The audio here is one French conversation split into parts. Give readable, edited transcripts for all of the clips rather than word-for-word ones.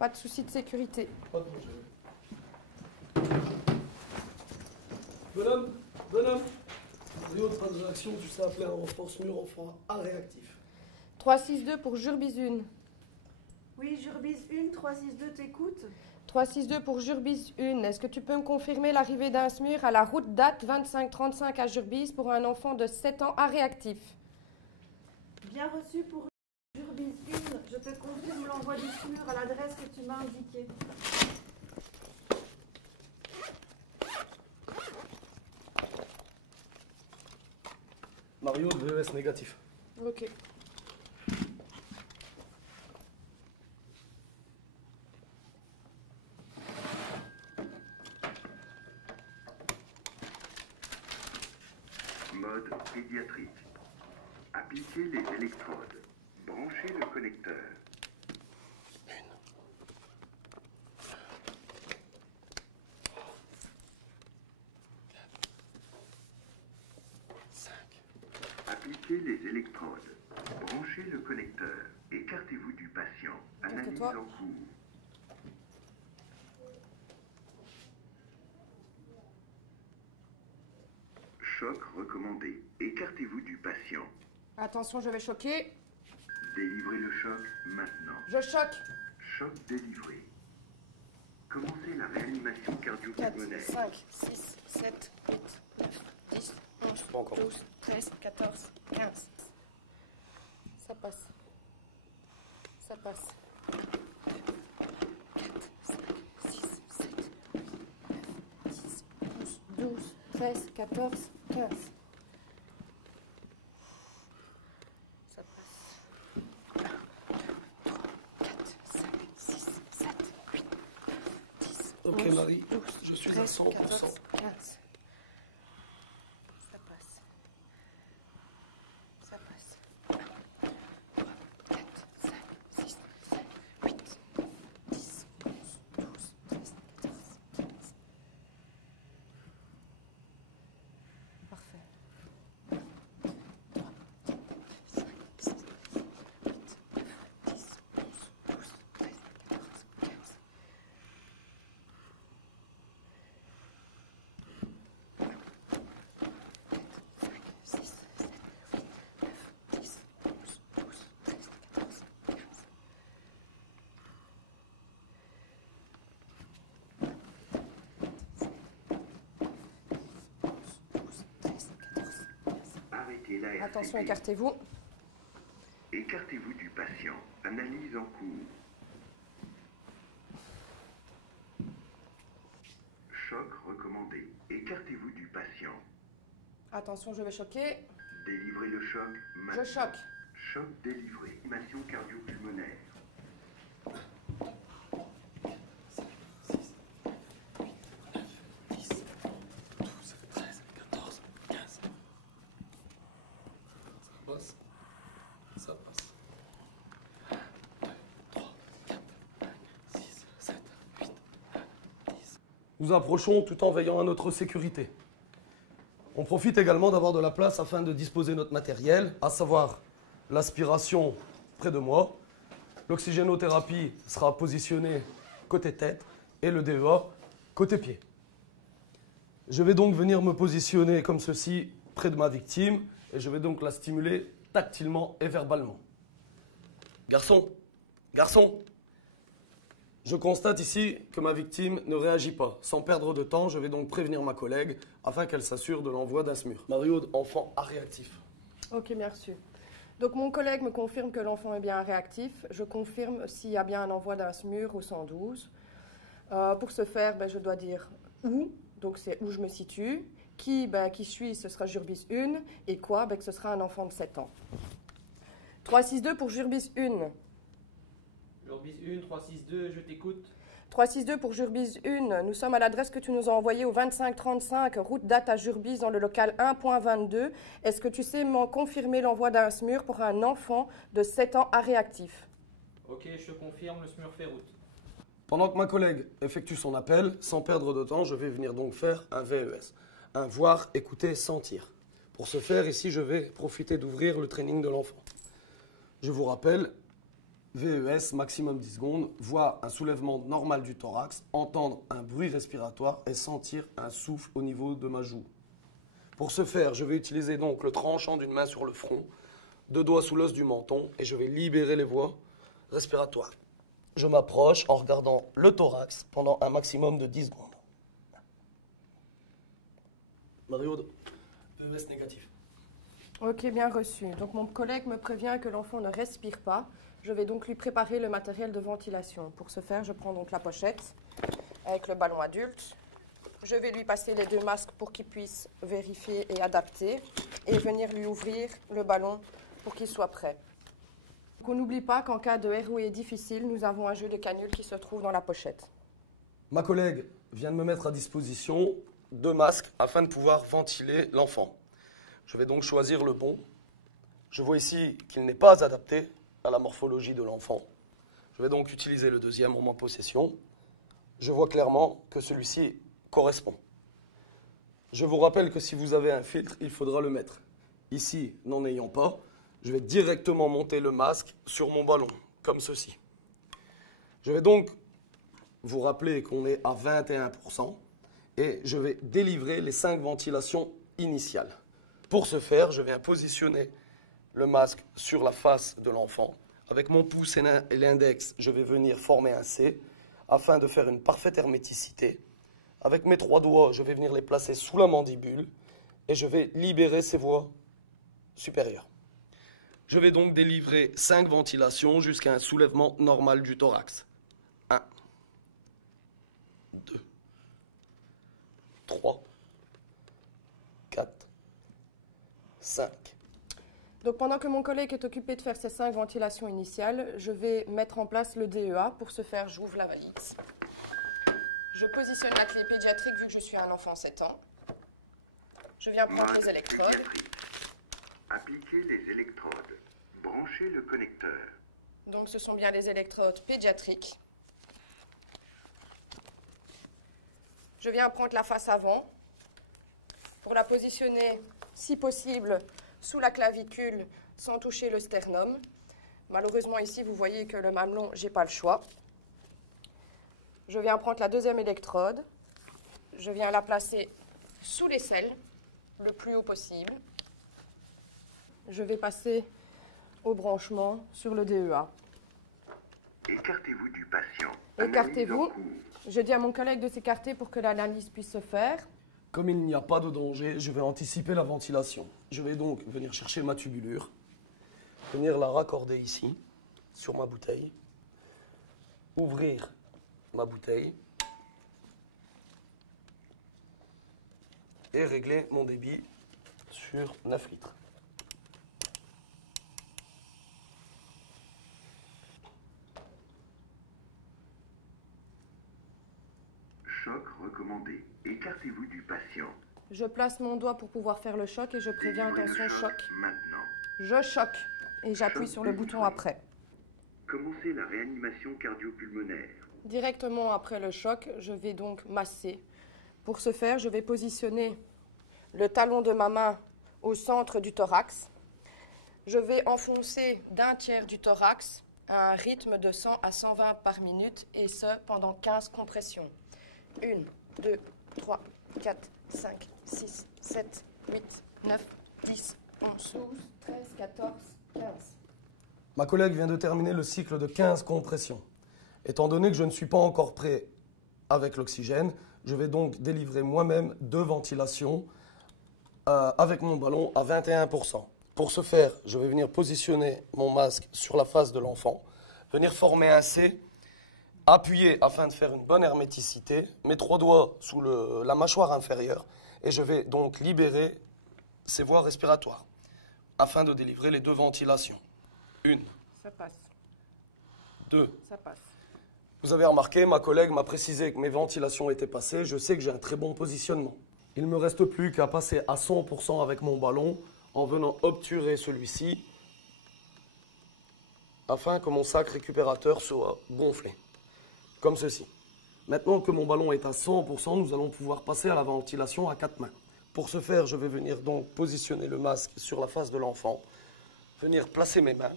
Pas de souci de sécurité. Pas de danger. Bonhomme. Rio, train de réaction, tu sais appeler un renfort SMUR enfant A réactif. 362 pour Jurbis 1. Oui, Jurbis 1, 362, t'écoutes? 362 pour Jurbis 1. Est-ce que tu peux me confirmer l'arrivée d'un SMUR à la route date 2535 à Jurbis pour un enfant de 7 ans A réactif? Bien reçu pour Jurbis 1. Je te confirme l'envoi du SMUR à l'adresse que tu m'as indiquée. Mario, de VES négatif. Ok. Mode pédiatrique. Appliquez les électrodes. Branchez le connecteur. Appliquez les électrodes. Branchez le connecteur. Écartez-vous du patient. Analyse en cours. Choc recommandé. Écartez-vous du patient. Attention, je vais choquer. Délivrez le choc maintenant. Je choque. Choc délivré. Commencez la réanimation 4, cardio-pulmonaire. 5, 6, 7, 8, 9, 10, 11, 12, 13, 14, 15. Ça passe. Ça passe. 4, 5, 6, 7, 8, 9, 10, 11, 12, 13, 14, 15. Ça passe. 1, 2, 3, 4, 5, 6, 7, 8, 9, 10. Ok 11, Marie, 12, je suis à 13, 100%. 14, 15. Ça passe. Ça passe. 1, 2, 3, 4, 5, 6, 7, 8, 9, 10, 11, 12, 13, 14, 15. Parfait. 1, 2, 3, 4, 5, 6, 7, 8, 9, 10, 11, 12, 13, 14, 15. Arrêtez l'ARCP. Attention, écartez-vous. Écartez-vous du patient. Analyse en cours. Choc recommandé. Écartez-vous du patient. Attention, je vais choquer. Délivrez le choc maintenant. Je choque. Choc délivré. Animation cardio-pulmonaire. 12, 13, 14, 15. Ça passe. Ça passe. 1, 2, 3, 4, 5, 6, 7, 8, 9, 10. Nous approchons tout en veillant à notre sécurité. On profite également d'avoir de la place afin de disposer notre matériel, à savoir l'aspiration près de moi, l'oxygénothérapie sera positionnée côté tête et le DEA côté pied. Je vais donc venir me positionner comme ceci près de ma victime et je vais donc la stimuler tactilement et verbalement. Garçon, je constate ici que ma victime ne réagit pas. Sans perdre de temps, je vais donc prévenir ma collègue afin qu'elle s'assure de l'envoi d'un SMUR. Mario, enfant A réactif. Ok, bien reçu. Donc mon collègue me confirme que l'enfant est bien réactif. Je confirme s'il y a bien un envoi d'un SMUR au 112. Pour ce faire, je dois dire où, donc c'est où je me situe, qui suis, ce sera Jurbis 1, et quoi, que ce sera un enfant de 7 ans. 362 pour Jurbis 1. Jurbis 1, 362, je t'écoute. 362 pour Jurbis 1. Nous sommes à l'adresse que tu nous as envoyée au 2535, route date à Jurbis, dans le local 1.22. Est-ce que tu sais m'en confirmer l'envoi d'un SMUR pour un enfant de 7 ans à réactif? Ok, je te confirme, le SMUR fait route. Pendant que ma collègue effectue son appel, sans perdre de temps, je vais venir donc faire un VES. Un voir, écouter, sentir. Pour ce faire, ici, je vais profiter d'ouvrir le training de l'enfant. Je vous rappelle VES, maximum 10 secondes, voir un soulèvement normal du thorax, entendre un bruit respiratoire et sentir un souffle au niveau de ma joue. Pour ce faire, je vais utiliser donc le tranchant d'une main sur le front, 2 doigts sous l'os du menton et je vais libérer les voies respiratoires. Je m'approche en regardant le thorax pendant un maximum de 10 secondes. Marie-Aude, VES négatif. Ok, bien reçu. Donc mon collègue me prévient que l'enfant ne respire pas. Je vais donc lui préparer le matériel de ventilation. Pour ce faire, je prends donc la pochette avec le ballon adulte. Je vais lui passer les 2 masques pour qu'il puisse vérifier et adapter et venir lui ouvrir le ballon pour qu'il soit prêt. Donc on n'oublie pas qu'en cas de ROE difficile, nous avons un jeu de canule qui se trouve dans la pochette. Ma collègue vient de me mettre à disposition 2 masques afin de pouvoir ventiler l'enfant. Je vais donc choisir le bon. Je vois ici qu'il n'est pas adapté à la morphologie de l'enfant. Je vais donc utiliser le deuxième en ma possession. Je vois clairement que celui-ci correspond. Je vous rappelle que si vous avez un filtre, il faudra le mettre. Ici, n'en ayant pas, je vais directement monter le masque sur mon ballon, comme ceci. Je vais donc vous rappeler qu'on est à 21% et je vais délivrer les 5 ventilations initiales. Pour ce faire, je viens positionner le masque sur la face de l'enfant. Avec mon pouce et l'index, je vais venir former un C afin de faire une parfaite herméticité. Avec mes 3 doigts, je vais venir les placer sous la mandibule et je vais libérer ces voies supérieures. Je vais donc délivrer 5 ventilations jusqu'à un soulèvement normal du thorax. 1, 2, 3, 4, 5. Donc pendant que mon collègue est occupé de faire ces 5 ventilations initiales, je vais mettre en place le DEA. Pour ce faire, j'ouvre la valise. Je positionne la clé pédiatrique vu que je suis un enfant 7 ans. Je viens prendre les électrodes. Appliquez les électrodes. Branchez le connecteur. Donc ce sont bien les électrodes pédiatriques. Je viens prendre la face avant pour la positionner, si possible, sous la clavicule sans toucher le sternum. Malheureusement ici, vous voyez que le mamelon, j'ai pas le choix. Je viens prendre la deuxième électrode. Je viens la placer sous l'aisselle, le plus haut possible. Je vais passer au branchement sur le DEA. Écartez-vous du patient. Écartez-vous. Je dis à mon collègue de s'écarter pour que l'analyse puisse se faire. Comme il n'y a pas de danger, je vais anticiper la ventilation. Je vais donc venir chercher ma tubulure, venir la raccorder ici, sur ma bouteille, ouvrir ma bouteille et régler mon débit sur 9 litres. Choc recommandé. Écartez-vous du patient. Je place mon doigt pour pouvoir faire le choc et je préviens, Délivrez le attention, choc. Maintenant. Je choque et j'appuie sur le bouton après. Commencez la réanimation cardio-pulmonaire. Directement après le choc, je vais donc masser. Pour ce faire, je vais positionner le talon de ma main au centre du thorax. Je vais enfoncer d'1/3 du thorax à un rythme de 100 à 120 par minute et ce pendant 15 compressions. 1, 2, 3, 4, 5, 6, 7, 8, 9, 10, 11, 12, 13, 14, 15. Ma collègue vient de terminer le cycle de 15 compressions. Étant donné que je ne suis pas encore prêt avec l'oxygène, je vais donc délivrer moi-même 2 ventilations avec mon ballon à 21%. Pour ce faire, je vais venir positionner mon masque sur la face de l'enfant, venir former un C, appuyer afin de faire une bonne herméticité, mes 3 doigts sous la mâchoire inférieure et je vais donc libérer ces voies respiratoires afin de délivrer les 2 ventilations. 1. Ça passe. 2. Ça passe. Vous avez remarqué, ma collègue m'a précisé que mes ventilations étaient passées. Je sais que j'ai un très bon positionnement. Il ne me reste plus qu'à passer à 100% avec mon ballon en venant obturer celui-ci afin que mon sac récupérateur soit gonflé, comme ceci. Maintenant que mon ballon est à 100%, nous allons pouvoir passer à la ventilation à 4 mains. Pour ce faire, je vais venir donc positionner le masque sur la face de l'enfant, venir placer mes mains,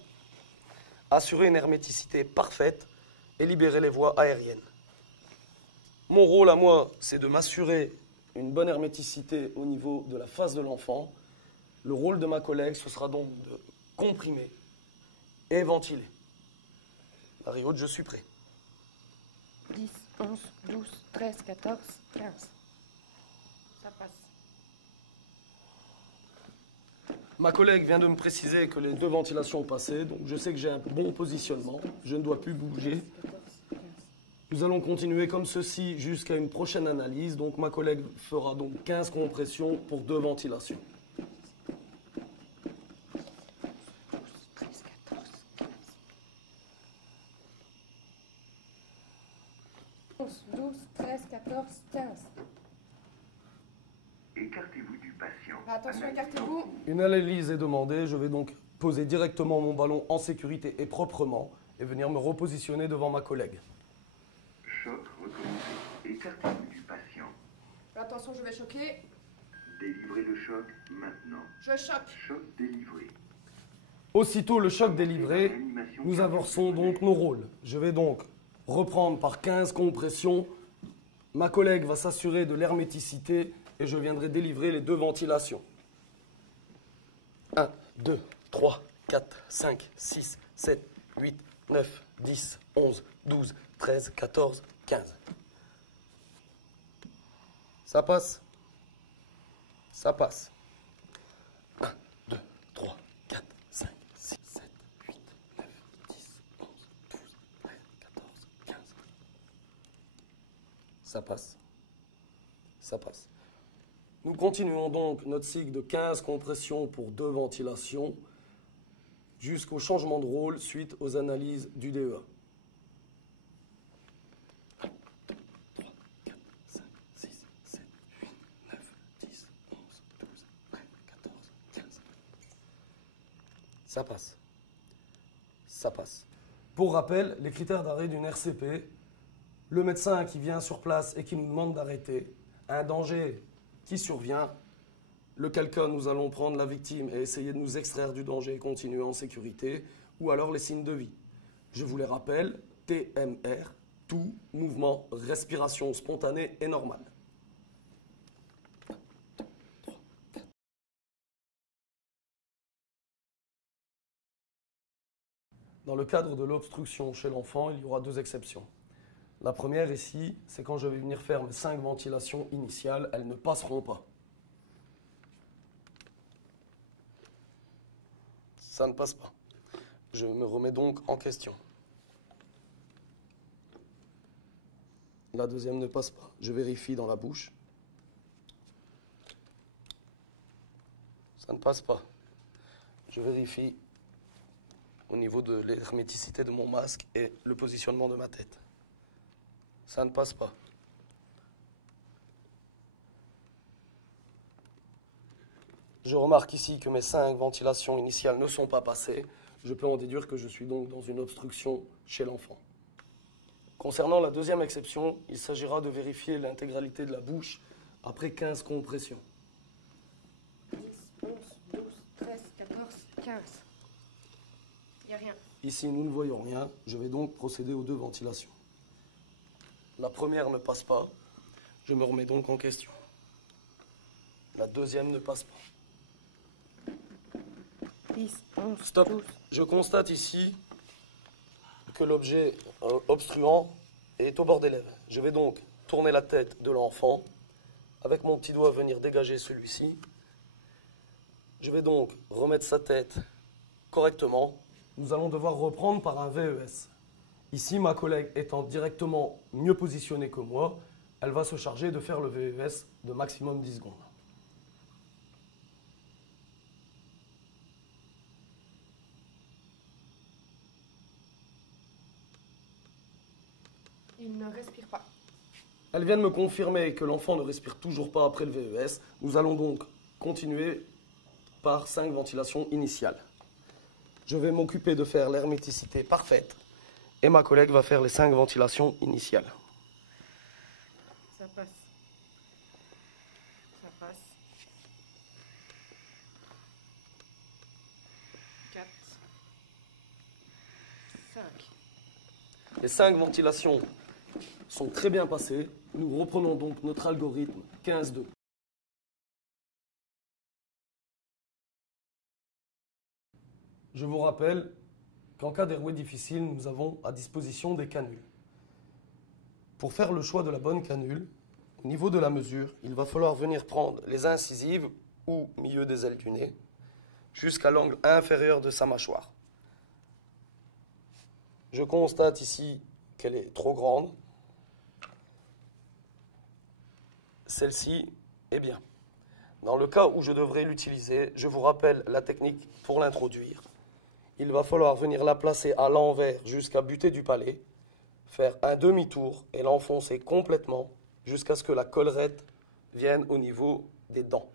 assurer une herméticité parfaite et libérer les voies aériennes. Mon rôle à moi, c'est de m'assurer une bonne herméticité au niveau de la face de l'enfant. Le rôle de ma collègue, ce sera donc de comprimer et ventiler. Marie-Aude, je suis prêt. 10, 11, 12, 13, 14, 15. Ça passe. Ma collègue vient de me préciser que les 2 ventilations ont passé, donc je sais que j'ai un bon positionnement. Je ne dois plus bouger. Nous allons continuer comme ceci jusqu'à une prochaine analyse. Donc ma collègue fera donc 15 compressions pour 2 ventilations. 13, 14, 15. 11, 12, 13, 14, 15. Écartez-vous du patient. Attention, écartez-vous. Une analyse est demandée. Je vais donc poser directement mon ballon en sécurité et proprement et venir me repositionner devant ma collègue. Choc recommencé. Écartez-vous du patient. Attention, je vais choquer. Délivrez le choc maintenant. Je choque. Choc délivré. Aussitôt le choc délivré, nous avançons donc nos rôles. Je vais donc reprendre par 15 compressions. Ma collègue va s'assurer de l'herméticité et je viendrai délivrer les 2 ventilations. 1, 2, 3, 4, 5, 6, 7, 8, 9, 10, 11, 12, 13, 14, 15. Ça passe. Ça passe. 1, 2, 3, 4, 5, 6, 7, 8, 9, 10, 11, 12, 13, 14, 15. Ça passe. Ça passe. Nous continuons donc notre cycle de 15 compressions pour 2 ventilations jusqu'au changement de rôle suite aux analyses du DEA. 1, 2, 3, 4, 5, 6, 7, 8, 9, 10, 11, 12, 13, 14, 15. Ça passe. Ça passe. Pour rappel, les critères d'arrêt d'une RCP, le médecin qui vient sur place et qui nous demande d'arrêter, un danger qui survient, lequel cas nous allons prendre la victime et essayer de nous extraire du danger et continuer en sécurité, ou alors les signes de vie. Je vous les rappelle, TMR, tout mouvement, respiration spontanée et normale. 1, 2, 3, 4. Dans le cadre de l'obstruction chez l'enfant, il y aura 2 exceptions. La première ici, c'est quand je vais venir faire mes 5 ventilations initiales, elles ne passeront pas. Ça ne passe pas. Je me remets donc en question. La deuxième ne passe pas. Je vérifie dans la bouche. Ça ne passe pas. Je vérifie au niveau de l'herméticité de mon masque et le positionnement de ma tête. Ça ne passe pas. Je remarque ici que mes 5 ventilations initiales ne sont pas passées. Je peux en déduire que je suis donc dans une obstruction chez l'enfant. Concernant la deuxième exception, il s'agira de vérifier l'intégralité de la bouche après 15 compressions. 10, 11, 12, 13, 14, 15. Il n'y a rien. Ici, nous ne voyons rien. Je vais donc procéder aux 2 ventilations. La première ne passe pas. Je me remets donc en question. La deuxième ne passe pas. 10, 11, Stop. 12. Je constate ici que l'objet obstruant est au bord des lèvres. Je vais donc tourner la tête de l'enfant. Avec mon petit doigt, venir dégager celui-ci. Je vais donc remettre sa tête correctement. Nous allons devoir reprendre par un VES. Ici, ma collègue étant directement mieux positionnée que moi, elle va se charger de faire le VES de maximum 10 secondes. Il ne respire pas. Elle vient de me confirmer que l'enfant ne respire toujours pas après le VES. Nous allons donc continuer par 5 ventilations initiales. Je vais m'occuper de faire l'herméticité parfaite et ma collègue va faire les 5 ventilations initiales. Ça passe. Ça passe. 4, Les 5 ventilations sont très bien passées. Nous reprenons donc notre algorithme 15-2. Je vous rappelle qu'en cas d'airway difficile, nous avons à disposition des canules. Pour faire le choix de la bonne canule, au niveau de la mesure, il va falloir venir prendre les incisives ou milieu des ailes du nez jusqu'à l'angle inférieur de sa mâchoire. Je constate ici qu'elle est trop grande. Celle-ci est bien. Dans le cas où je devrais l'utiliser, je vous rappelle la technique pour l'introduire. Il va falloir venir la placer à l'envers jusqu'à buter du palais, faire un demi-tour et l'enfoncer complètement jusqu'à ce que la collerette vienne au niveau des dents.